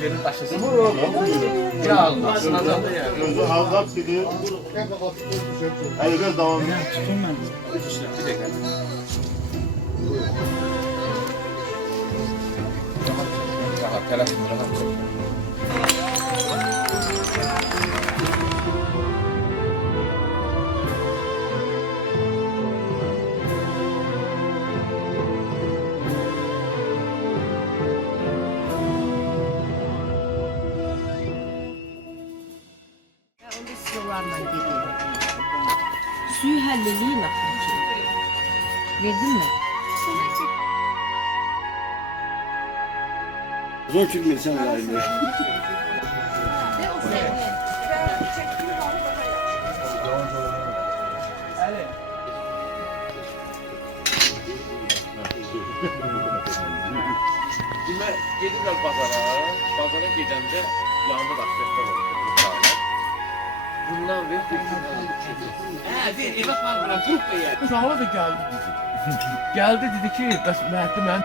Verin taşısın. Ya Allah, sınavda da yani. Gözü hazap gidiyor. Hadi biraz devam edin. Bir dakika. Rahat, telefon rahat. Sularla geliyor. Suyu halleliyin axır ki. Verdin mi? Zor çünkü insan halinde. Gedirlər bazara. Bazara gedəndə yanında daşlaşlar olur. Bundan ver, ver, evə aparmıram, qrup da yer. Uşaqlar da gəldi dedi. Gəldi dedi ki, bəs Məhdi mən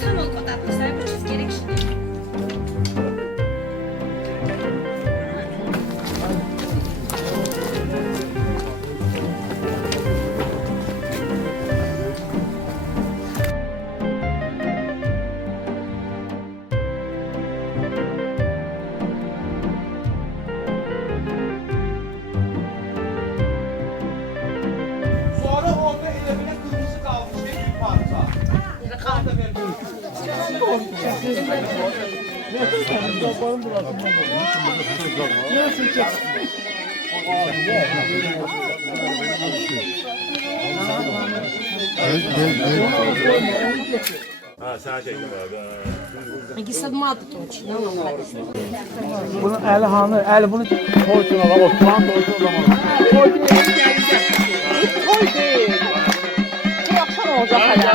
Sen o kadar da sen bu çizgerek şimdi. Sonra orada elimine kırmızı kalmış bir parça. Ha sana çektim abi. Гисадматы точно. Bunun eli hanı, eli bunu toysun adam, Osman toysun adam. Toy değil. Bu akşam olacak hala.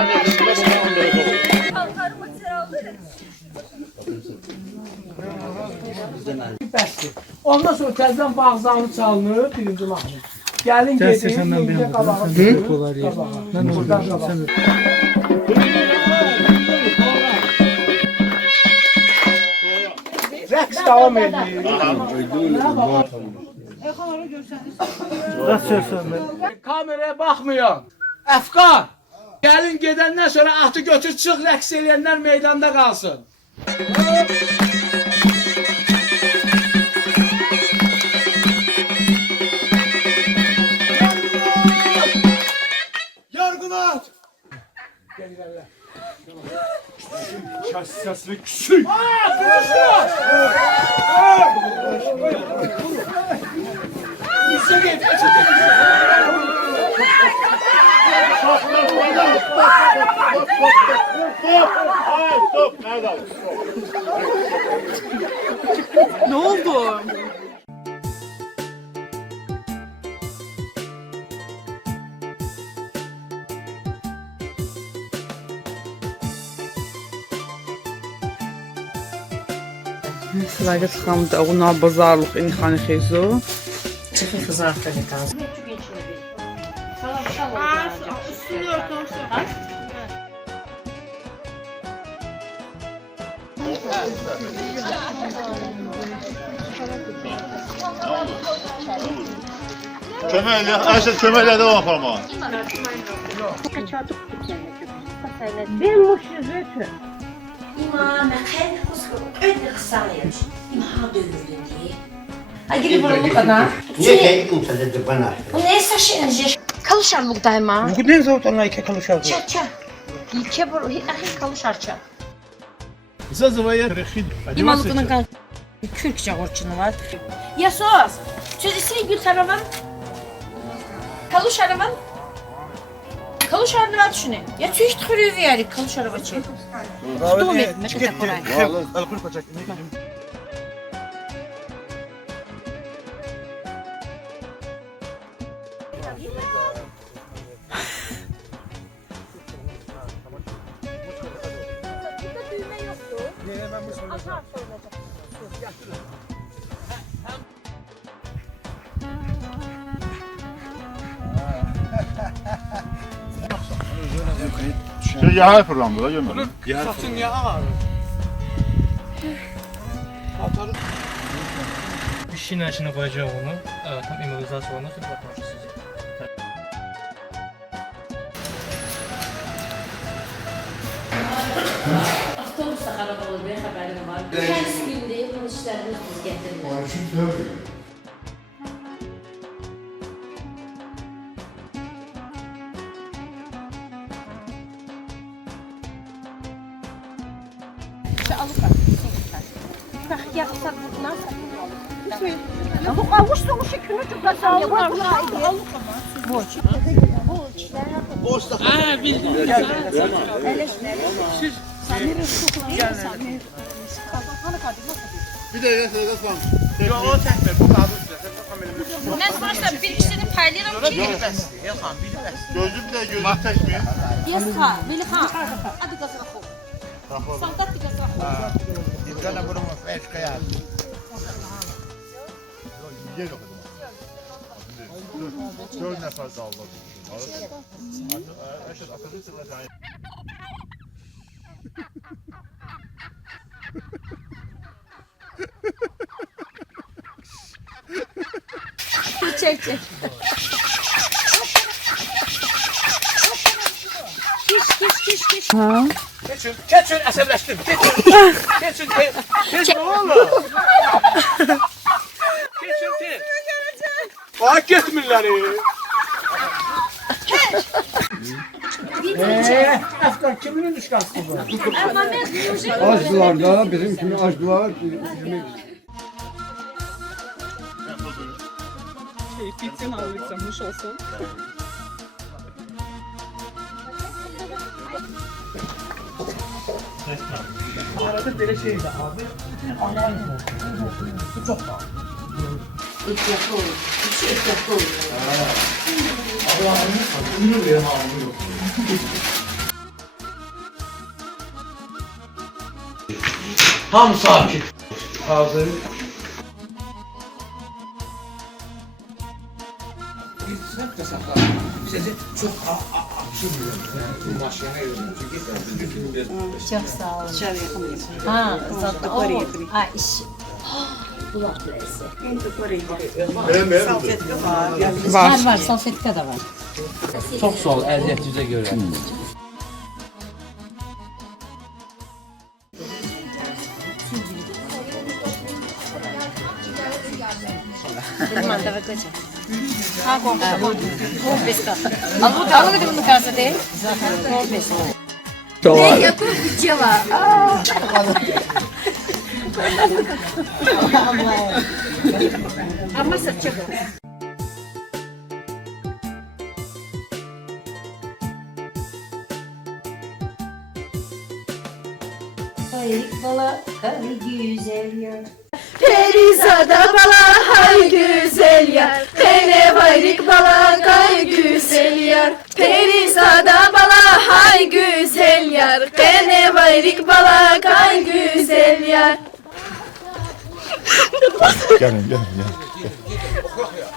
Bəsdir. Ondan sonra təzdən bağzanı çalınır, birinci mahnı. Gəlin gedin, yenge qabağa. Mən oradan qabağa. Rəqs davam edir. Kameraya baxmıyor. Əfqan, gəlin gedəndən sonra atı götür çıx, rəqs eləyənlər meydanda qalsın. Yargılat! Şahsiyasını küçük. Stop. Nerede? Ne oldu? Sırayla çıxam da ona bazarlıq inxanı xeyzo. Çıxın kızartı lazım. Köməklə, Ayşə köməklə devam aparmağa. Bir muş yüzü ötür. İmamə xeyr xusqu ödü xısalıymış. İmha dövürdün diye. Ha gidip buruluk adam. Niye kendin sadece bana? Bu ne saçınız? Kalışarlık daima. Bu ne zavut onunla iki kalışardı? Çak. İlke bu ahi kalışar çak. Zazavaya rexil. İmalıqının qal. Kürkçə orçunu var. Ya sos. Söz ismi Gül Taravan. Kaluş araban. Kaluş araba düşüne. Ya tüy tıkırıyor yani kaluş araba çek. Tutum etme de koray. Alkol kaçak. Şey yağı fırlandı da görmedim. Satın ya ağır. Bir şeyin içine koyacağım onu. Tam immunizasyonu sonra bakmışız size. Avtobusda xarab olur bir xəbərim var. Kendisi gündə bunun işlərini biz gətirdik. Bu avuç dolu şekilde çok da sağlıklar. Ha bildim. Bir de yasada tam. Ben sonuçta bir kişinin paylayalım ki. Gözüm de gözüm çəkmir. Yesha, Velha. Hadi kazanalım. Soldat kazanalım. İnsanlar bunu eşkıya yazdı. Yer yok adamı. 4 nəfər daldı. Əşət atırırsan da sən. Çek. Kiş. Keçin əsəbləşdim. Keçin. Keçin oğlum. Keçin. Ay getmirlər. Aslan kimin düşkası bu? Ama ben Açtılar da bizim kimi açtılar. Keyifli havlıksamış olsun. Arada böyle şey de abi. Allah'ın bu çok pahalı. Tam sakin. Hazır. Hep de saklar. Sizi çok açılmıyor. Maşına yürüyorum. Çünkü Çok sağ olun. Ha, zaten o. Ha, iş. Bulak neyse. Var, salfetka da var. Çok sağ ol, əziyyətinize göre. Manda vacaca. Ha, compra. Pesca. Algo de uma casa dele? Pesca. Doğal. Ama satacak. Hayır bala, hayır güzel yer. Perizada bala hay güzel yar. Pene bayrik bala hay güzel yar. Perizada bala hay güzel yar. Pene bayrik bala hay güzel yar. Gelin, gelin, gelin.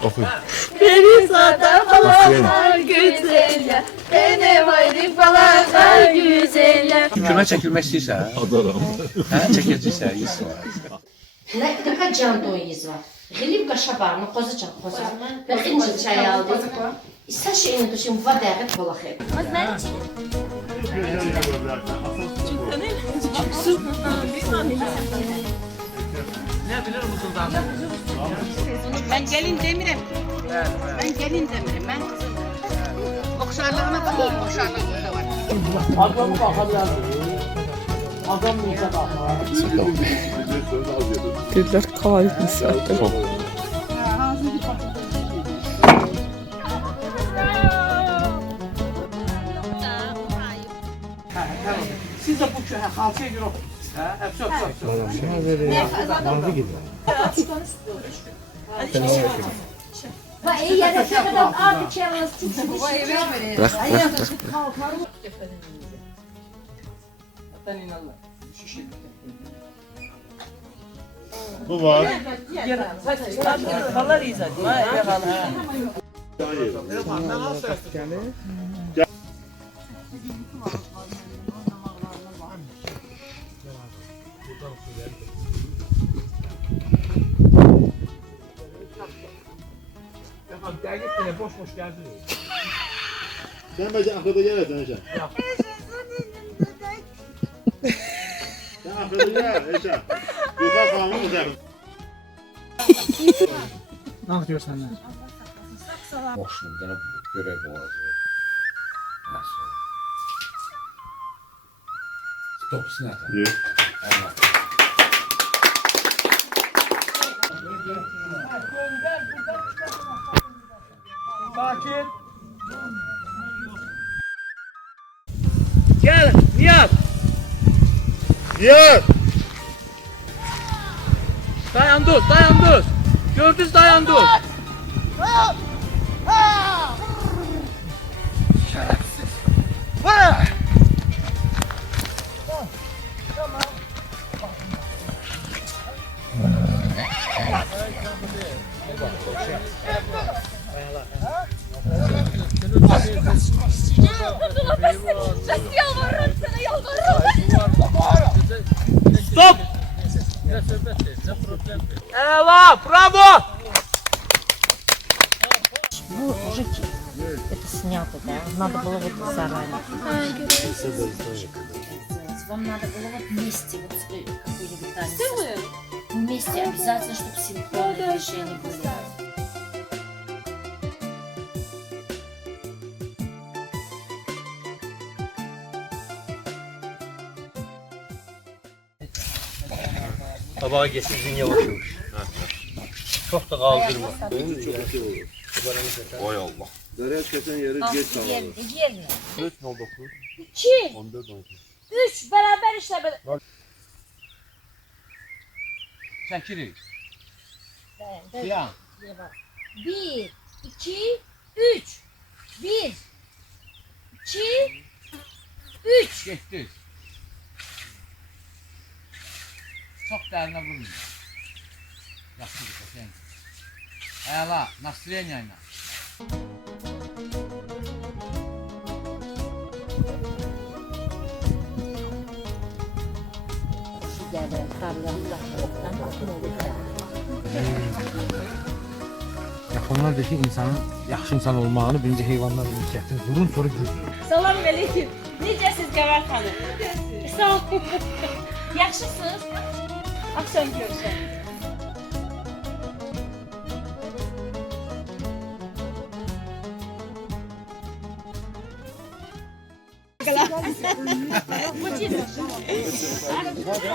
Okuyun. Beni sadalar güzeller, benim aylıklar güzeller. Hüküme çekilmek istəyirsən? Hə, çəkəcəksən, yesin. Ne kadar can doyuyuz var. Gelip kaşabarını kozacak koza. Ben ince çay aldım. İster şeyini düşün, var derek kolakı. Az ne için? Ne bilir musundan? Ben gelin demirim. Ben gelin demirim. Ben kızım. Okşarlığına bakayım. Okşarlığına var. Adam baxarlar. Adam necə baxar? Dediler kayıt nisbətdir. Siz də bu köhə xalçaya görə oxuyursunuz, hə? Həbsə. Vay iyi yere kadar abi çeviriyoruz. Bu var. Vallahi izah etme. Dəqiq boş-boş gəzir. Sen bence Afrika'da geldin Eşen. Sen Afrika'da gel Eşen. Yukarı kanunu güzel. Ne yapıyorsun senden? Boşluq, bir dənə görək boğazı. Stop sinədən. Yok. Sakin. Gel Nihat. Nihat! Dayan dur, dayan dur. Gördünüz dayan dur. Yalvarırım sana, yalvarırım. Stop. Ela, bravo. Ну, мужики, это снято, да? Надо было вот заранее. Вам надо было вот вместе вот какой-нибудь танец. Вместе обязательно, чтобы синхронные движения были. Tabağa geçsin yavaş yavaş. Çok da kaldırma. Oy Allah. Nereye kesen yeri geç tamam. Yerine. 3.09. 2, 14.12. 3 beraber işte böyle. Çəkirik. Dayan. Yan. 1, 2, 3. 1, 2, 3. Getdik. Çox dərinə vurmuyor. Yaxşıdır, qəşəng. Əla, Nasriyyə ilə. Yaxınlardakı insanın yaxşı insan olmağını birinci heyvanlar ünsiyyətini vurun sonra gül. Salam aleyküm. Necəsiz Qəmər xanım? Sağ ol. Yaxşısınız? Axşam görüşək.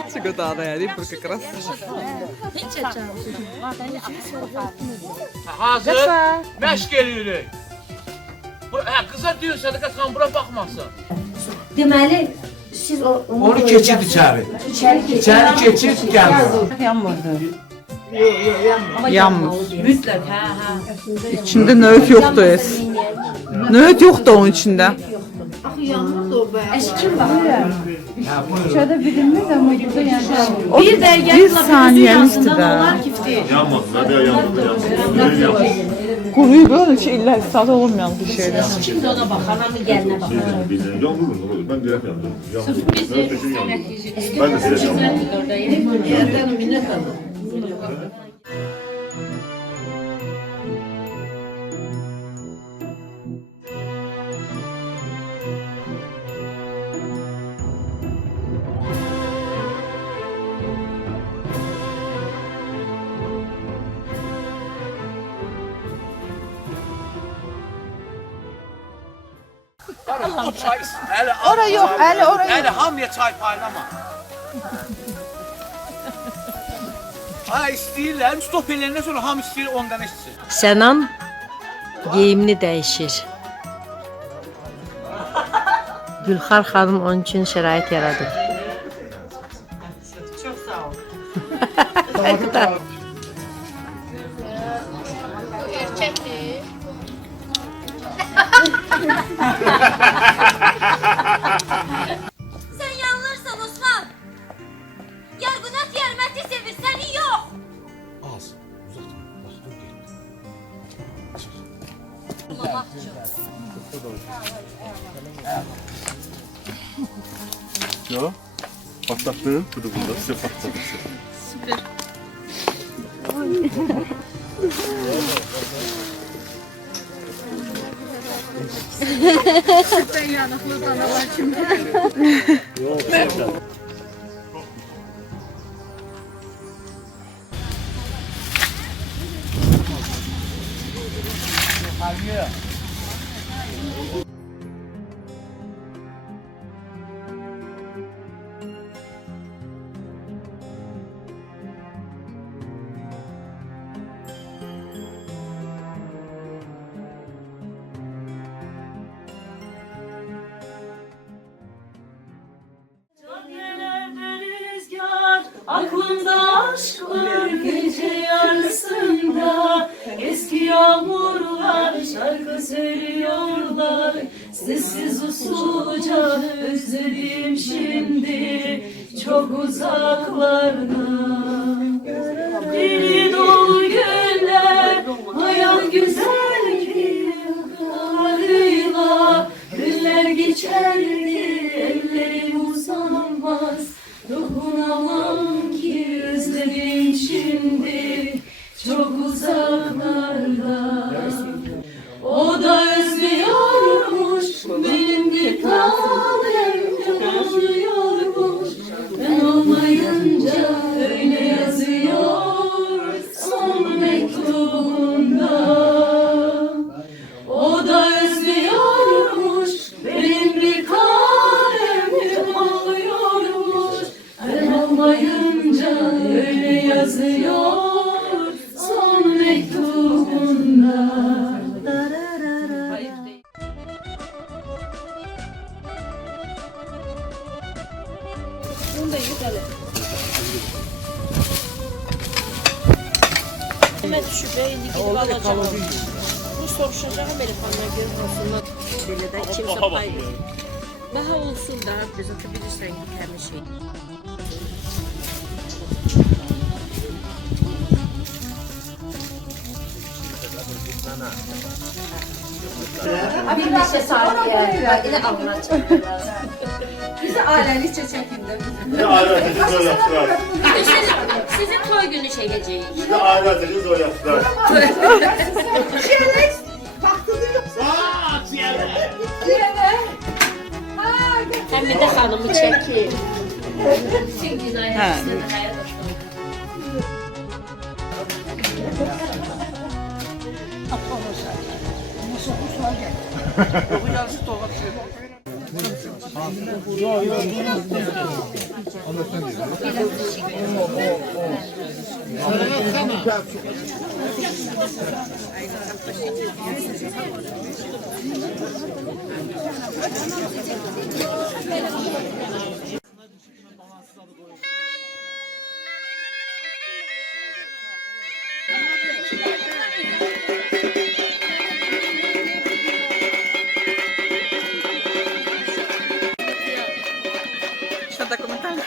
Всегда да, я рыбка как раз. Hazır, məşq eləyirik. Qıza deyir, sədəqə xan bura baxmasın. Deməli, siz Onu keçir içeri. İçeri keçir gelmir. Yanmır. İçinde nöğüt yoktu es. Nöğüt yoktu onun içinde. Axı yanmır da o Kim bakıyor? Şurada bilinmez ama burada yani. Bir de gel saniyəlikdir də. Onlar kifti. Yanmadı. Hadi yanmadı. Quruyu böyle şeyler tadı olmayan bir şeyler. Kim de ona bak, anamın geline bak. Yandı mı? Ben direkt yandım. Ben peşin yandım. Ben de direkt yandım. Yerden minnet aldım. Ora yok, əli ora yok. Əli hamıya çay paylama. Ay istəyirlər, stop eləyəndən sonra hamı istəyir 10 dənə içsin. Sənan geyimini dəyişir. Gülxar xanım onun üçün şərait yaradır. Çok sağ ol. Sen yanılırsan Osman. Yargınat yermeti sevir seni yok. Az. Uzatma. Bak dur gel. Ya. Patlattın. Bu da burada size patladı. Ben yanıklı danalar şimdi. Yok. Süper. Aklımda aşklar gece yarısında, eski yağmurlar şarkı söylüyorlar. Sessiz usulca özledim şimdi çok uzaklarda. Deli dolu günler, hayat güzel ki karıyla günler geçerdi, ellerim uzanmaz. Dokunamam ki özledim şimdi çok uzaklarda. O da özlüyormuş benim bir tanem ağlıyormuş. Ben olmayınca öyle yazıyor son mektubunda. O da özlüyormuş benim bir tanem ağlıyormuş. Ben olmayınca öyle yazıyor son mektubunda. Bunu da yutalım. Ben şüpheyle gidip alacağım. Bu soruşacağım böyle fanlar görüp olsunlar. Böyle de kimse paylaşıyor. Daha olsun da biz atabilirsen kendi şey. Bir neşe saniye. Yine avına çekiyorlar. Bizi ailelikçe çekin de bizi. Ne ailesi zor yaptılar. Sizin toy günü çekeceğiz. Ne ailesi zor yaptılar. Hem bir de hanımı çekeyim.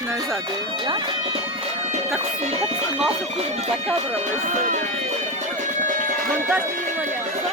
Başına zadı. Ya. Так снимался фильм за кадровой историей. Монтаж не валяется.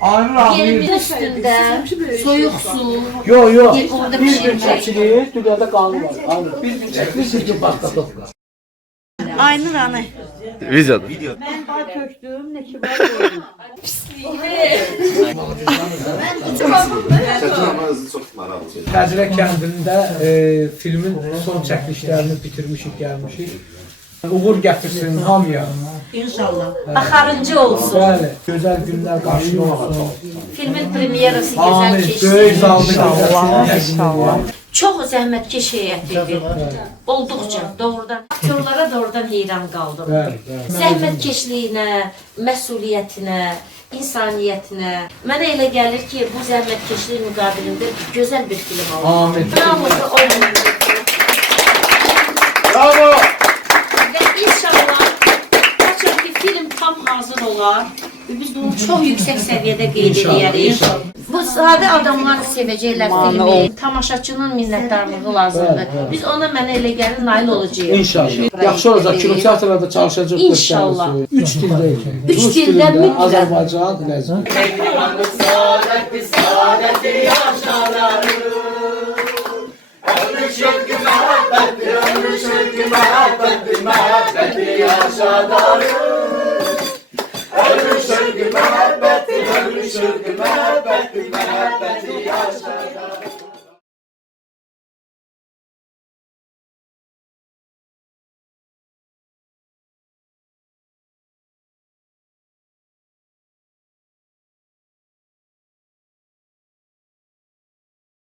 Aynur abi. Yerimin üstünde soyuk su. Yo yo. Orada Bir gün pişirmek. çekilir, dünyada kanun var. Aynur. Bir gün çekilir, bir gün başka topla. Aynur ana. Videoda. Qəzirə kəndində filmin son çəkilişlərini bitirmişik, gəlmişik. Uğur gətirsin hamıya. İnşallah. Baxarıncı olsun. Bəli, gözəl günlər qarşıda olsun. Filmin premyerası gözəl Amin. keçsin. Böyük zalda İnşallah, inşallah. Çox zəhmətkeş heyət idi. Olduqca doğrudan aktyorlara doğrudan heyran qaldım. Bəli, bəli. Zəhmətkeşliyinə, məsuliyyətinə, insaniyyətinə. Mənə elə gəlir ki, bu zəhmətkeşlik müqabilində gözəl bir film oldu. Amin. Hamısı olmalı. Bravo! Və inşallah kaçır ki film tam hazır olar və biz bunu çox yüksək səviyyədə qeyd edərik. Bu sadə adamlar sevəcəklər filmi. Tamaşaçının minnətdarlığı lazımdır. Biz ona mənə elə gəlir nail olacağıq. İnşallah. Yaxşı olacaq, kinoteatrlarda çalışacaq. İnşallah. 3 dildə. Üç dildə mütləq. Azərbaycan diləcək. Ölmüşüm ki mehabbeti, ölmüşüm ki mehabbeti, mehabbeti yaşadarım.